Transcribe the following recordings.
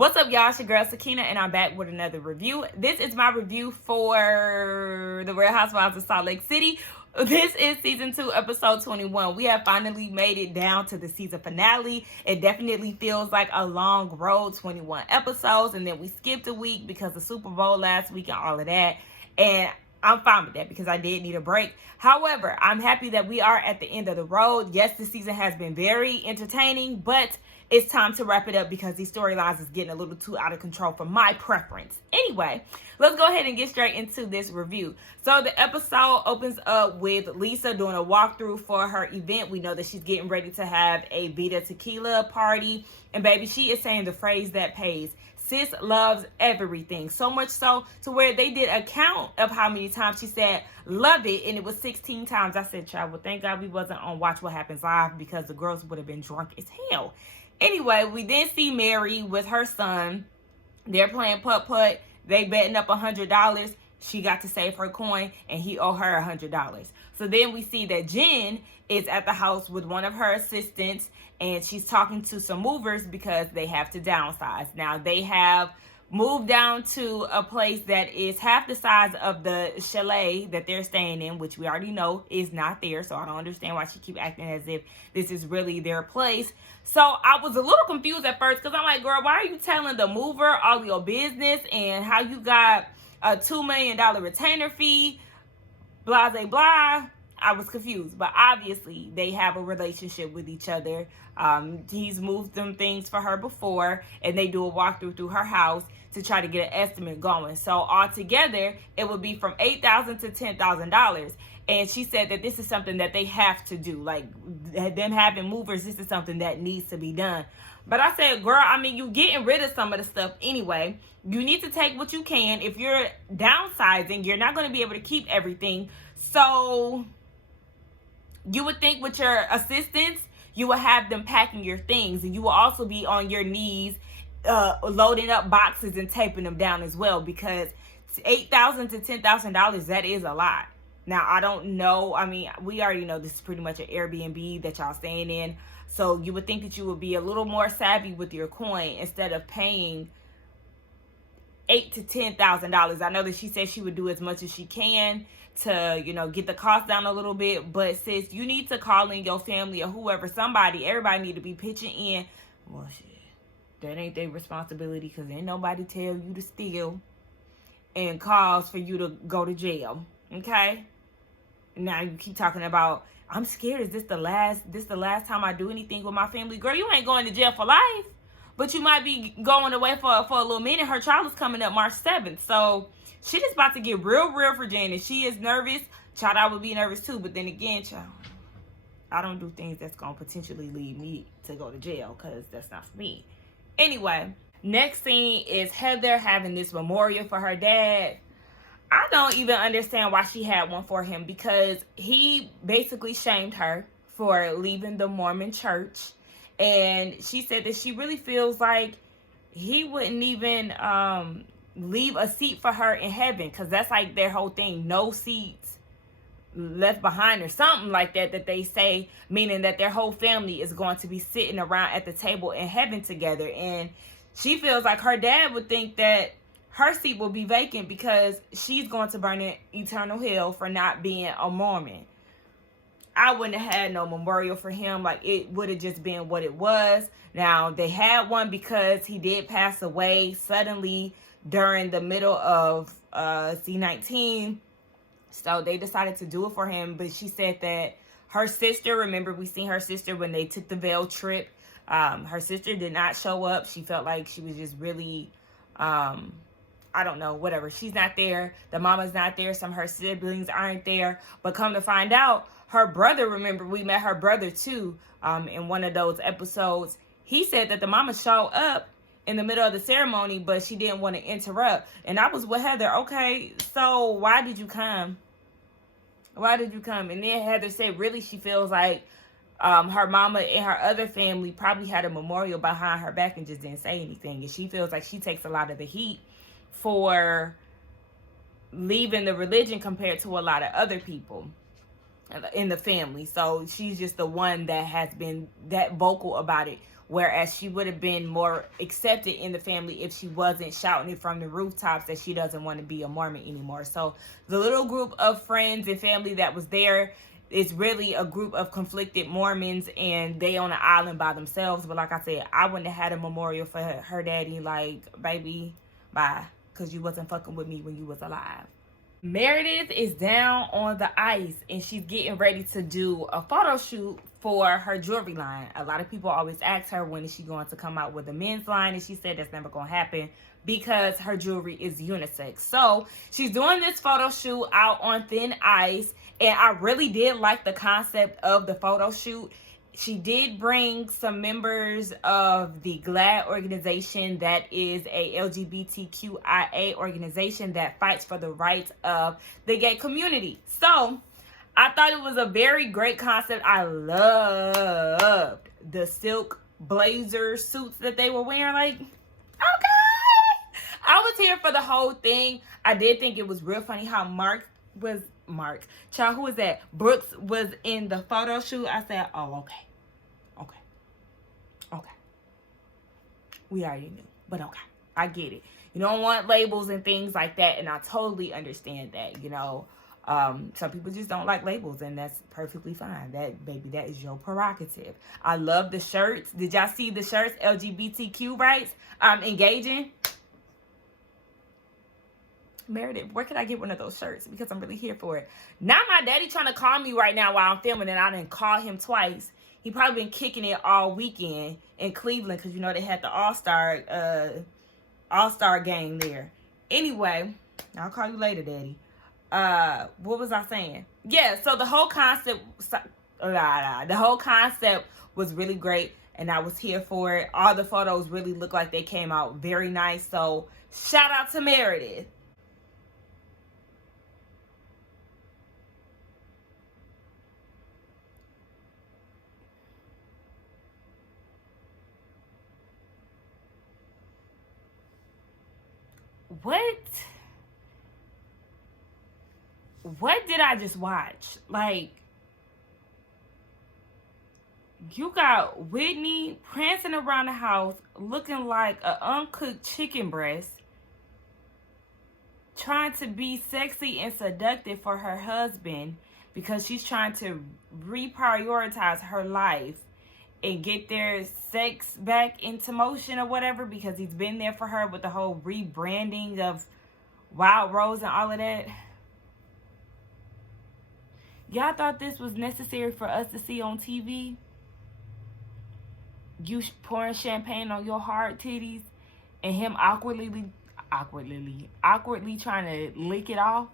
What's up, y'all? It's your girl Sakina, and I'm back with another review. This is my review for the Real Housewives of Salt Lake City. This is season 2, episode 21. We have finally made it down to the season finale. It definitely feels like a long road, 21 episodes, and then we skipped a week because of Super Bowl last week and all of that. And I'm fine with that because I did need a break. However, I'm happy that we are at the end of the road. Yes, this season has been very entertaining, but it's time to wrap it up because these storylines is getting a little too out of control for my preference. Anyway, let's go ahead and get straight into this review. So the episode opens up with Lisa doing a walkthrough for her event. We know that she's getting ready to have a Vita Tequila party. And baby, she is saying the phrase that pays. Sis loves everything. So much so to where they did a count of how many times she said, love it. And it was 16 times. I said, child, well, thank God we wasn't on Watch What Happens Live because the girls would have been drunk as hell. Anyway, we then see Mary with her son. They're playing putt-putt. They betting up $100. She got to save her coin, and he owed her $100. So then we see that Jen is at the house with one of her assistants, and she's talking to some movers because they have to downsize. Now, they have moved down to a place that is half the size of the chalet that they're staying in, which we already know is not there. So I don't understand why she keep acting as if this is really their place. So I was a little confused at first because I'm like, girl, why are you telling the mover all your business and how you got a $2 million retainer fee, blah, blah, blah. I was confused, but obviously they have a relationship with each other. He's moved them things for her before, and they do a walkthrough through her house to try to get an estimate going. So altogether, it would be from $8,000 to $10,000. And she said that this is something that they have to do. Like, them having movers, this is something that needs to be done. But I said, girl, I mean, you getting rid of some of the stuff anyway. You need to take what you can. If you're downsizing, you're not going to be able to keep everything. So you would think with your assistants, you will have them packing your things, and you will also be on your knees loading up boxes and taping them down as well, because $8,000 to $10,000, that is a lot. Now, I don't know. I mean, we already know this is pretty much an Airbnb that y'all staying in. So you would think that you would be a little more savvy with your coin instead of paying $8,000 to $10,000. I know that she said she would do as much as she can to, get the cost down a little bit. But sis, you need to call in your family or whoever, somebody. Everybody need to be pitching in. Well, shit, that ain't their responsibility because ain't nobody tell you to steal and cause for you to go to jail. Okay? Now you keep talking about, I'm scared. Is this the last time I do anything with my family? Girl, you ain't going to jail for life. But you might be going away for a little minute. Her child is coming up March 7th. So shit is about to get real for Janet. She is nervous. Child, I would be nervous too. But then again, child, I don't do things that's going to potentially lead me to go to jail because that's not for me. Anyway, next scene is Heather having this memorial for her dad. I don't even understand why she had one for him because he basically shamed her for leaving the Mormon church. And she said that she really feels like he wouldn't even leave a seat for her in heaven, because that's like their whole thing. No seats left behind or something like that they say, meaning that their whole family is going to be sitting around at the table in heaven together. And she feels like her dad would think that her seat will be vacant because she's going to burn in eternal hell for not being a Mormon. I wouldn't have had no memorial for him. Like, it would have just been what it was. Now, they had one because he did pass away suddenly during the middle of C-19. So they decided to do it for him. But she said that her sister, remember we seen her sister when they took the Vail trip. Her sister did not show up. She felt like she was just really, I don't know, whatever. She's not there. The mama's not there. Some of her siblings aren't there. But come to find out, her brother, remember, we met her brother too in one of those episodes. He said that the mama showed up in the middle of the ceremony, but she didn't want to interrupt. And I was with Heather. Okay, so why did you come? Why did you come? And then Heather said really she feels like her mama and her other family probably had a memorial behind her back and just didn't say anything. And she feels like she takes a lot of the heat for leaving the religion compared to a lot of other people in the family. So she's just the one that has been that vocal about it whereas she would have been more accepted in the family if she wasn't shouting it from the rooftops that she doesn't want to be a Mormon anymore. So the little group of friends and family that was there is really a group of conflicted Mormons, and they on an island by themselves. But like I said, I wouldn't have had a memorial for her daddy. Like, baby, bye, because you wasn't fucking with me when you was alive. Meredith is down on the ice, and she's getting ready to do a photo shoot for her jewelry line. A lot of people always ask her when is she going to come out with a men's line, and she said that's never going to happen because her jewelry is unisex. So she's doing this photo shoot out on thin ice, and I really did like the concept of the photo shoot. She did bring some members of the GLAAD organization, that is a LGBTQIA organization that fights for the rights of the gay community. So I thought it was a very great concept. I loved the silk blazer suits that they were wearing. Like, okay, I was here for the whole thing. I did think it was real funny how Child, who is that? Brooks was in the photo shoot. I said, oh, okay. We already knew, but okay. I get it. You don't want labels and things like that, and I totally understand that, you know. Some people just don't like labels, and that's perfectly fine. That is your prerogative. I love the shirts. Did y'all see the shirts? LGBTQ rights. Engaging. Meredith, where can I get one of those shirts? Because I'm really here for it. Now my daddy trying to call me right now while I'm filming, and I didn't call him twice. He probably been kicking it all weekend in Cleveland because, you know, they had the All-Star game there. Anyway, I'll call you later, Daddy. What was I saying? Yeah, so the whole concept was really great, and I was here for it. All the photos really look like they came out very nice. So shout out to Meredith. What did I just watch? Like, you got Whitney prancing around the house looking like an uncooked chicken breast, trying to be sexy and seductive for her husband because she's trying to reprioritize her life and get their sex back into motion or whatever, because he's been there for her with the whole rebranding of Wild Rose and all of that. Y'all thought this was necessary for us to see on TV? You pouring champagne on your hard titties and him awkwardly trying to lick it off.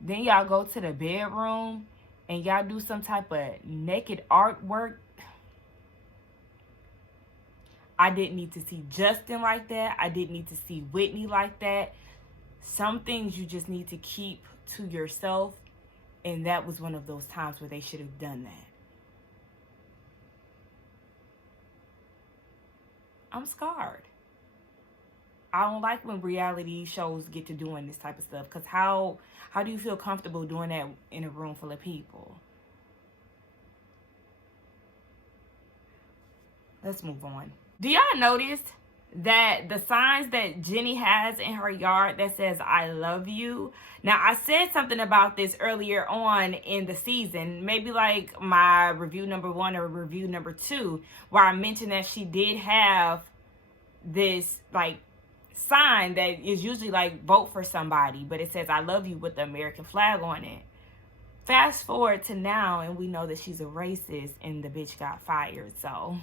Then y'all go to the bedroom and y'all do some type of naked artwork. I didn't need to see Justin like that. I didn't need to see Whitney like that. Some things you just need to keep to yourself. And that was one of those times where they should have done that. I'm scarred. I don't like when reality shows get to doing this type of stuff. Because how do you feel comfortable doing that in a room full of people? Let's move on. Do y'all notice that the signs that Jenny has in her yard that says I love you? Now, I said something about this earlier on in the season, maybe like my review number 1 or review number 2, where I mentioned that she did have this like sign that is usually like vote for somebody, but it says I love you with the American flag on it. Fast forward to now, and we know that she's a racist and the bitch got fired. So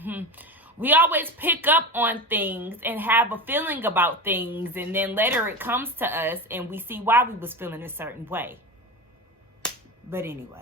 we always pick up on things and have a feeling about things, and then later it comes to us and we see why we was feeling a certain way. But anyway,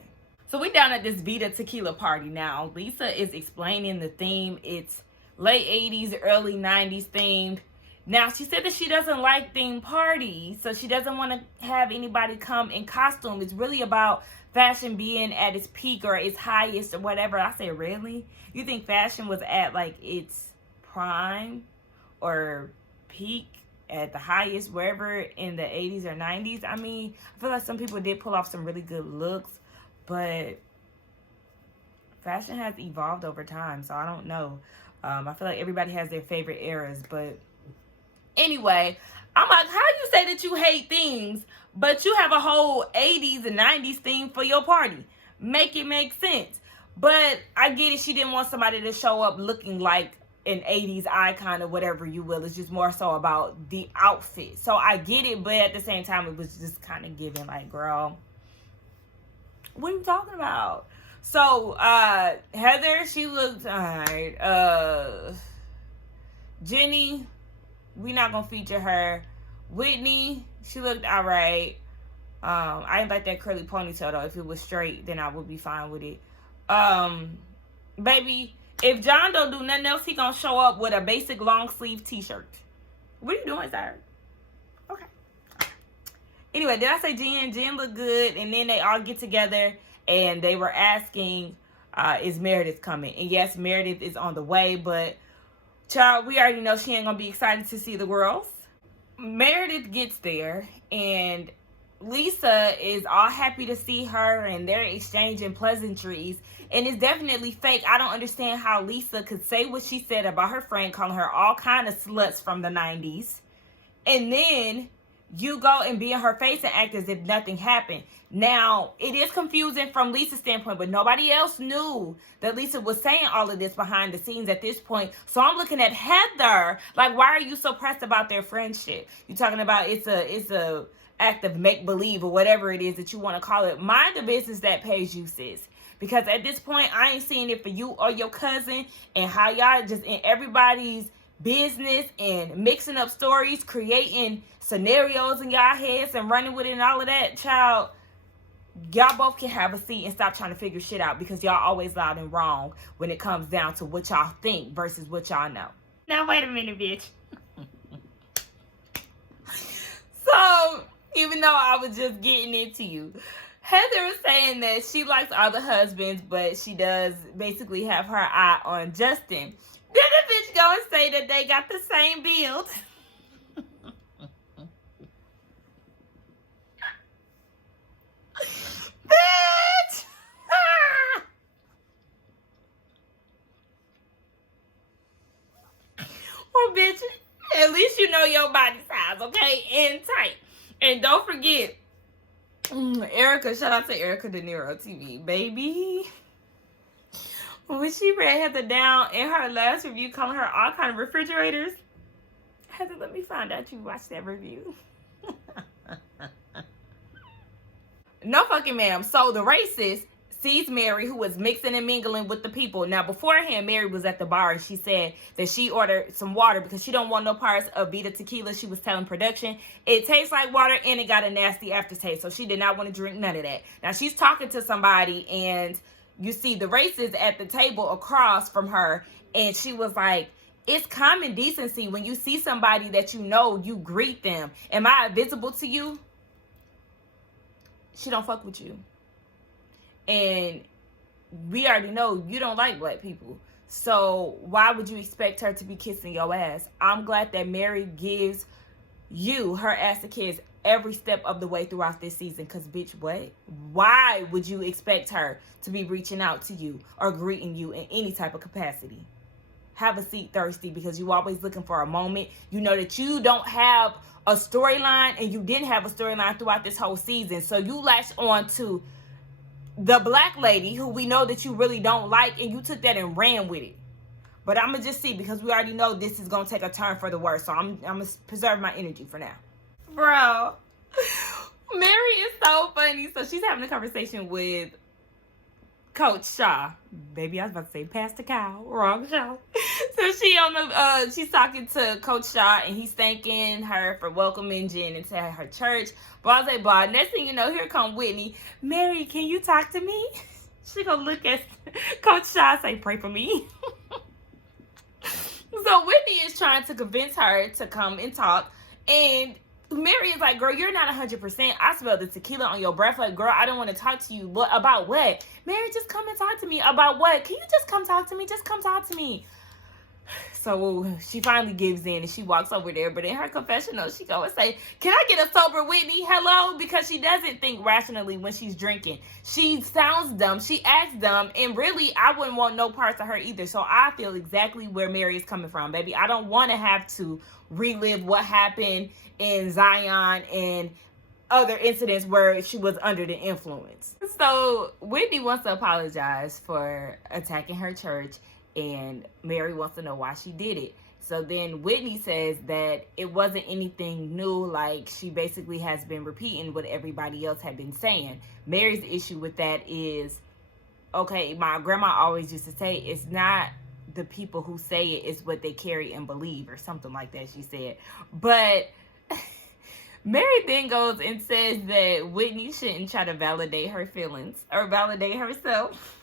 so we down at this Vita tequila party now. Lisa is explaining the theme. It's late 80s, early 90s themed. Now, she said that she doesn't like themed parties, so she doesn't want to have anybody come in costume. It's really about fashion being at its peak or its highest or whatever. I say, really? You think fashion was at like its prime or peak at the highest wherever in the 80s or 90s? I mean, I feel like some people did pull off some really good looks, but fashion has evolved over time, so I don't know. I feel like everybody has their favorite eras, but anyway, I'm like, how you say that you hate things, but you have a whole 80s and 90s theme for your party? Make it make sense. But I get it. She didn't want somebody to show up looking like an 80s icon or whatever you will. It's just more so about the outfit. So I get it, but at the same time, it was just kind of giving like, girl, what are you talking about? So, Heather, she looked alright. Jenny, we not gonna feature her. Whitney, she looked alright. I didn't like that curly ponytail though. If it was straight, then I would be fine with it. Baby, if John don't do nothing else, he gonna show up with a basic long sleeve t-shirt. What are you doing, sir? Okay. Anyway, did I say Jen? Jen looked good, and then they all get together and they were asking, is Meredith coming? And yes, Meredith is on the way, but child, we already know she ain't gonna be excited to see the girls. Meredith gets there, and Lisa is all happy to see her, and they're exchanging pleasantries, and it's definitely fake. I don't understand how Lisa could say what she said about her friend, calling her all kind of sluts from the 90s, and then you go and be in her face and act as if nothing happened. Now, it is confusing from Lisa's standpoint, but nobody else knew that Lisa was saying all of this behind the scenes at this point. So I'm looking at Heather, like, why are you so pressed about their friendship? You're talking about it's a act of make-believe or whatever it is that you want to call it. Mind the business that pays you, sis. Because at this point, I ain't seeing it for you or your cousin, and how y'all just in everybody's business and mixing up stories, creating scenarios in y'all heads and running with it and all of that. Child, y'all both can have a seat and stop trying to figure shit out, because y'all always loud and wrong when it comes down to what y'all think versus what y'all know. Now wait a minute, bitch. So even though I was just getting into you, Heather is saying that she likes all the husbands, but she does basically have her eye on Justin. Then the bitch go and say that they got the same build. Bitch! Well, bitch, at least you know your body size, okay? And tight. And don't forget, Erica, shout out to Erica De Niro TV, baby. When she read Heather down in her last review, calling her all kind of refrigerators, Heather, let me find out you watched that review. No fucking ma'am. So the racist sees Mary, who was mixing and mingling with the people. Now, beforehand, Mary was at the bar, and she said that she ordered some water because she don't want no parts of Vita tequila. She was telling production, it tastes like water, and it got a nasty aftertaste. So she did not want to drink none of that. Now, she's talking to somebody, and you see the racist at the table across from her, and she was like, it's common decency when you see somebody that you know, you greet them. Am I invisible to you? She don't fuck with you. And we already know you don't like black people. So why would you expect her to be kissing your ass? I'm glad that Mary gives you her ass a kiss every step of the way throughout this season. Because, bitch, what? Why would you expect her to be reaching out to you or greeting you in any type of capacity? Have a seat, thirsty, because you always looking for a moment. You know that you don't have a storyline, and you didn't have a storyline throughout this whole season. So you latched on to the black lady who we know that you really don't like, and you took that and ran with it. But I'm going to just see, because we already know this is going to take a turn for the worse. So I'm going to preserve my energy for now. Bro, Mary is so funny. So she's having a conversation with Coach Shaw. Baby, I was about to say Pastor Kyle. Wrong Shaw. So she's talking to Coach Shaw, and he's thanking her for welcoming Jen into her church. Blah, blah, blah. Next thing you know, here come Whitney. Mary, can you talk to me? She gonna look at Coach Shaw and say, pray for me. So Whitney is trying to convince her to come and talk, and Mary is like, girl, you're not 100%. I smell the tequila on your breath. Like, girl, I don't want to talk to you. What, about what? Mary, just come and talk to me. About what? Can you just come talk to me? Just come talk to me. So she finally gives in and she walks over there. But in her confessional, she go and say, "Can I get a sober Whitney? Hello?" Because she doesn't think rationally when she's drinking. She sounds dumb. She acts dumb. And really, I wouldn't want no parts of her either. So I feel exactly where Mary is coming from, baby. I don't want to have to relive what happened in Zion and other incidents where she was under the influence. So Whitney wants to apologize for attacking her church, and Mary wants to know why she did it. So then Whitney says that it wasn't anything new, like she basically has been repeating what everybody else had been saying. Mary's issue with that is, okay, my grandma always used to say, it's not the people who say it, it's what they carry and believe, or something like that, she said. But Mary then goes and says that Whitney shouldn't try to validate her feelings or validate herself.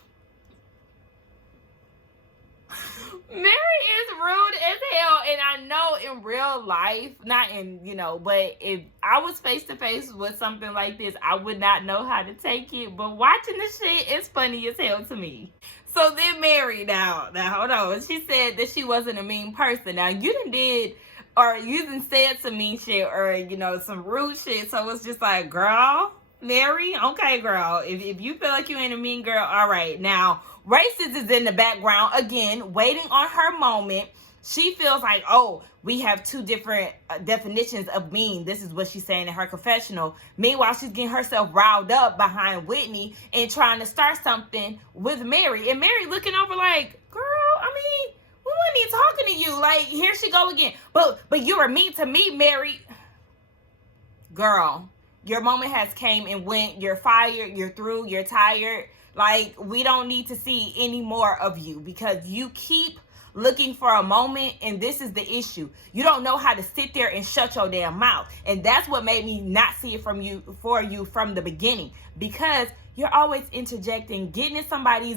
Mary is rude as hell, and I know in real life, not in, but if I was face to face with something like this, I would not know how to take it. But watching the shit is funny as hell to me. So then Mary, now hold on, she said that she wasn't a mean person. Now you done said some mean shit or some rude shit. So it's just like, girl, Mary, okay, girl, if you feel like you ain't a mean girl, all right. Now racist is in the background again, waiting on her moment. She feels like, oh, we have two different definitions of mean. This is what she's saying in her confessional. Meanwhile, she's getting herself riled up behind Whitney and trying to start something with Mary. And Mary looking over like, girl, I mean, we wasn't even talking to you. Like, here she go again. But you were mean to me, Mary. Girl, your moment has came and went. You're fired. You're through. You're tired. Like, we don't need to see any more of you because you keep looking for a moment, and this is the issue. You don't know how to sit there and shut your damn mouth. And that's what made me not see it for you from the beginning, because you're always interjecting, getting in somebody's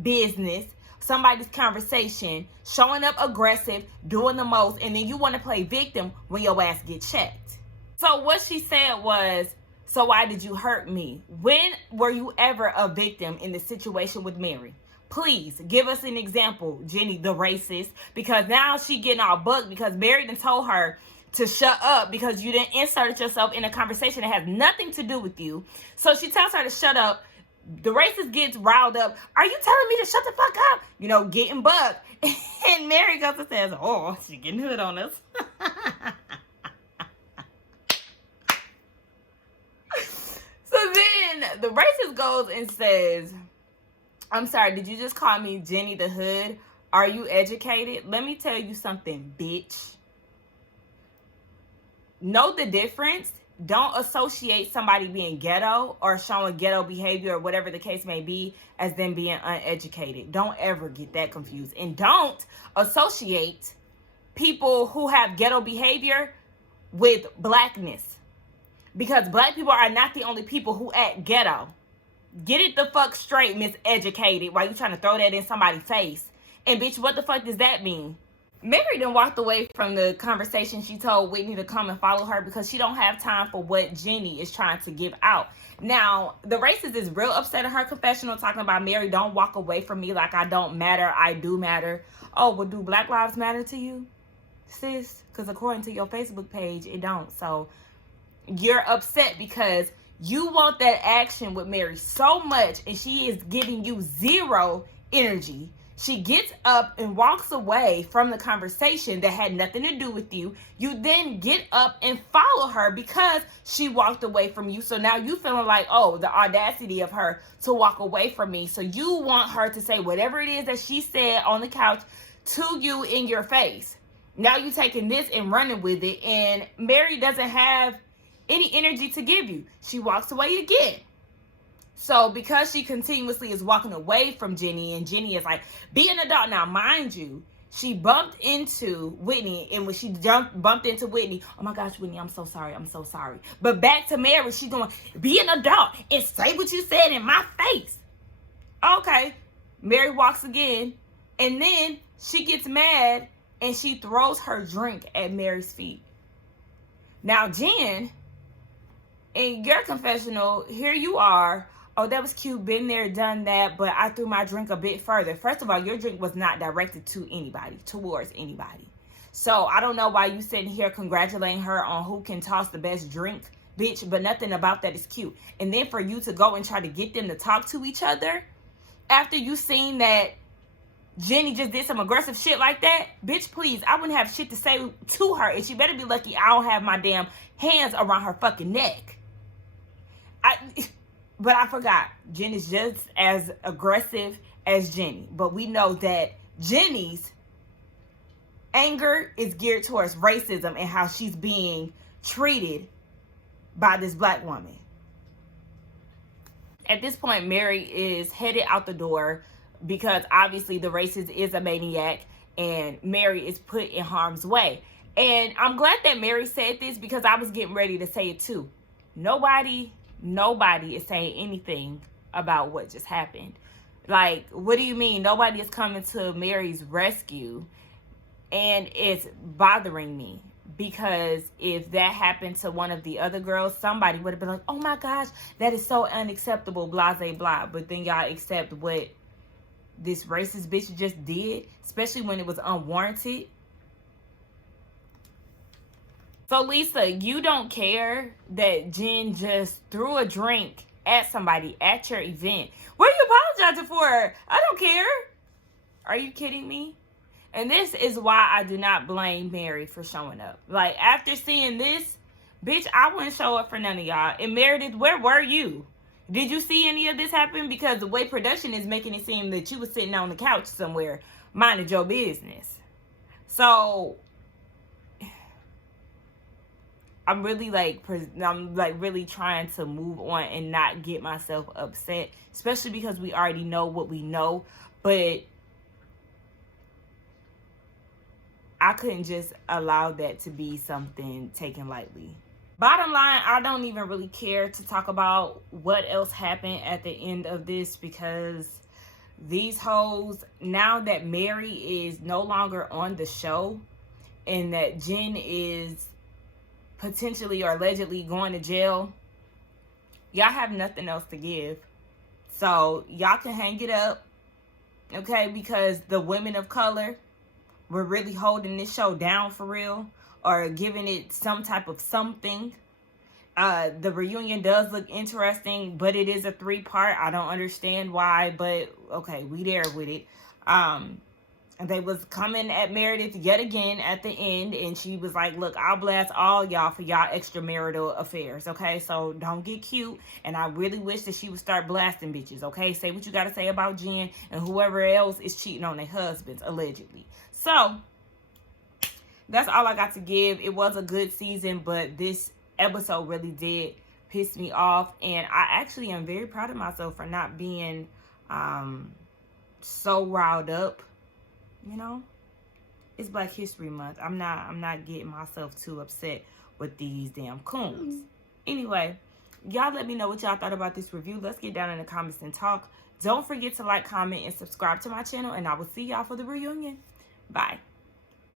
business, somebody's conversation, showing up aggressive, doing the most, and then you want to play victim when your ass gets checked. So what she said was, so why did you hurt me? When were you ever a victim in the situation with Mary? Please give us an example, Jenny the racist, because now she getting all bugged because Mary done told her to shut up because you didn't insert yourself in a conversation that has nothing to do with you. So she tells her to shut up. The racist gets riled up. Are you telling me to shut the fuck up? Getting bugged. And Mary goes and says, oh, she getting hood on us. So then the racist goes and says, I'm sorry, did you just call me Jenny the Hood? Are you educated? Let me tell you something, bitch. Know the difference. Don't associate somebody being ghetto or showing ghetto behavior or whatever the case may be as them being uneducated. Don't ever get that confused. And don't associate people who have ghetto behavior with blackness. Because black people are not the only people who act ghetto. Get it the fuck straight, miseducated, while you trying to throw that in somebody's face. And bitch, what the fuck does that mean? Mary then walked away from the conversation. She told Whitney to come and follow her because she don't have time for what Jenny is trying to give out. Now, the racist is real upset at her confessional, talking about, Mary, don't walk away from me like I don't matter. I do matter. Oh, well, do Black Lives matter to you, sis? Because according to your Facebook page, it don't. So you're upset because you want that action with Mary so much, and she is giving you zero energy. She gets up and walks away from the conversation that had nothing to do with you. You then get up and follow her because she walked away from you. So now you feeling like, oh, the audacity of her to walk away from me. So you want her to say whatever it is that she said on the couch to you in your face. Now you taking this and running with it, and Mary doesn't have any energy to give you. She walks away again. So because she continuously is walking away from Jenny, and Jenny is like, be an adult. Now, mind you, she bumped into Whitney, and when she bumped into Whitney, oh my gosh, Whitney, I'm so sorry. I'm so sorry. But back to Mary, she's going, be an adult and say what you said in my face. Okay. Mary walks again, and then she gets mad and she throws her drink at Mary's feet. Now, Jen, in your confessional, here you are, oh, that was cute, been there, done that, but I threw my drink a bit further. First of all, your drink was not directed to anybody, towards anybody. So I don't know why you sitting here congratulating her on who can toss the best drink, bitch, but nothing about that is cute. And then for you to go and try to get them to talk to each other after you seen that Jenny just did some aggressive shit like that, bitch, please, I wouldn't have shit to say to her, and she better be lucky I don't have my damn hands around her fucking neck. But I forgot, Jen is just as aggressive as Jenny, but we know that Jenny's anger is geared towards racism and how she's being treated by this black woman. At this point, Mary is headed out the door because obviously the racist is a maniac and Mary is put in harm's way. And I'm glad that Mary said this because I was getting ready to say it too. Nobody is saying anything about what just happened. Like, what do you mean? Nobody is coming to Mary's rescue. And it's bothering me because if that happened to one of the other girls, somebody would have been like, oh my gosh, that is so unacceptable, blah, blah, blah. But then y'all accept what this racist bitch just did, especially when it was unwarranted. So Lisa, you don't care that Jen just threw a drink at somebody at your event. What are you apologizing for? I don't care. Are you kidding me? And this is why I do not blame Mary for showing up. Like, after seeing this, bitch, I wouldn't show up for none of y'all. And Meredith, where were you? Did you see any of this happen? Because the way production is making it seem that you were sitting on the couch somewhere, minding your business. So, I'm really really trying to move on and not get myself upset. Especially because we already know what we know. But I couldn't just allow that to be something taken lightly. Bottom line, I don't even really care to talk about what else happened at the end of this because these hoes, now that Mary is no longer on the show and that Jen is potentially or allegedly going to jail, y'all have nothing else to give. So y'all can hang it up, okay? Because the women of color, we're really holding this show down for real or giving it some type of something. The reunion does look interesting, but it is a 3-part. I don't understand why, but okay, we there with it. They was coming at Meredith yet again at the end, and she was like, look, I'll blast all y'all for y'all extramarital affairs, okay? So don't get cute, and I really wish that she would start blasting bitches, okay? Say what you got to say about Jen and whoever else is cheating on their husbands, allegedly. So that's all I got to give. It was a good season, but this episode really did piss me off, and I actually am very proud of myself for not being so riled up. You know, it's Black History Month. I'm not getting myself too upset with these damn coons. Anyway, y'all let me know what y'all thought about this review. Let's get down in the comments and talk. Don't forget to like, comment, and subscribe to my channel, and I will see y'all for the reunion. Bye.